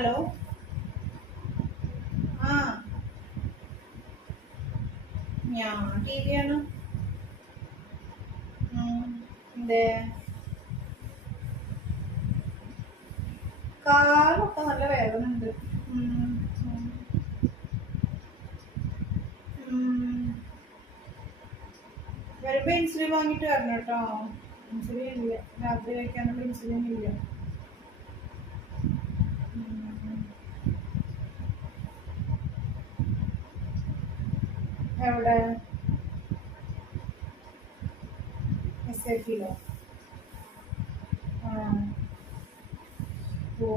Hello. ആ ഞാൻ T വിയാണ്. എന്തേ? കാലൊക്കെ നല്ല വേദന ഉണ്ട്. വരുമ്പോ ഇൻസുലിൻ വാങ്ങിട്ട് വരണം കേട്ടോ. ഇൻസുലിൻ ഇല്ല, രാത്രി കഴിക്കാനുള്ള ഇൻസുലിൻ ഇല്ല. എവിടെ? SIP-ലോ? ഓ,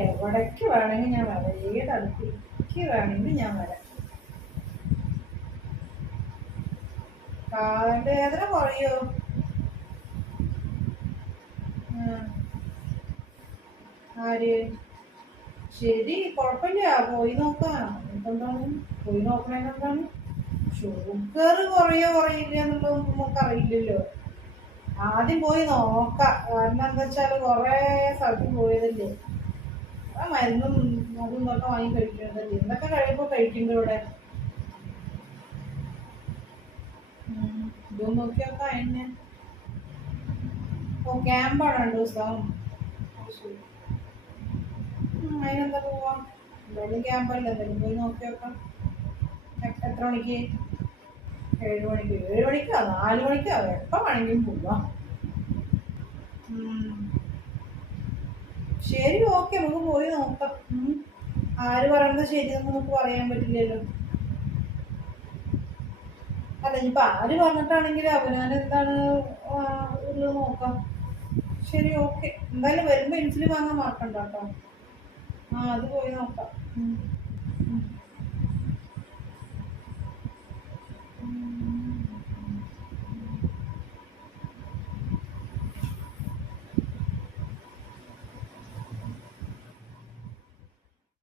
എവിടേക്ക് വേണമെങ്കിൽ ഞാൻ വരാം. ഏത് അടുത്തേക്ക് വേണമെങ്കിൽ ഞാൻ വരാം. കാലിന്റെ വേദന കുറയോ? ആര്? ശരി, കുഴപ്പമില്ല, പോയി നോക്കാം. എന്താണ് പോയി നോക്കണേന്ന്? എന്താണ് ഷുഗർ കുറയോ കുറയില്ല എന്നുള്ളതൊന്നും നമുക്ക് അറിയില്ലല്ലോ. ആദ്യം പോയി നോക്കാം. കാരണം എന്താ വെച്ചാല് കൊറേ സ്ഥലത്ത് പോയതല്ലേ, ആ മരുന്നും അതും ഇതൊക്കെ വാങ്ങി കഴിക്കേണ്ടതല്ലേ. എന്തൊക്കെ കഴിയുമ്പോ കഴിക്കണ്ട ഇവിടെ. ഇതും നോക്കിയൊക്കെ അതിന്. ഓ, ക്യാമ്പാണ് 2 ദിവസം. അതിനെന്താ പോവാം, എന്തായാലും ക്യാമ്പല്ലേ, എന്തായാലും പോയി നോക്കിയൊക്കാം. എത്ര മണിക്ക്? 7 മണിക്ക്? 7 മണിക്കോ 4 മണിക്കോ എപ്പോ വേണമെങ്കിലും പോവാം. ശരി, ഓക്കെ, നമുക്ക് പോയി നോക്കാം. ആര് പറയുന്നത് ശരിയെന്ന് നമുക്ക് പറയാൻ പറ്റില്ലല്ലോ. അല്ല, ഇനിയിപ്പോ ആര് പറഞ്ഞിട്ടാണെങ്കിൽ അവനാൻ എന്താണ് ഉള്ളത് നോക്കാം. ശരി, ഓക്കെ. എന്തായാലും വരുമ്പോ ഇൻസുലിൻ വാങ്ങാൻ മറക്കണ്ട കേട്ടോ. അത് പോയി നോക്കാം.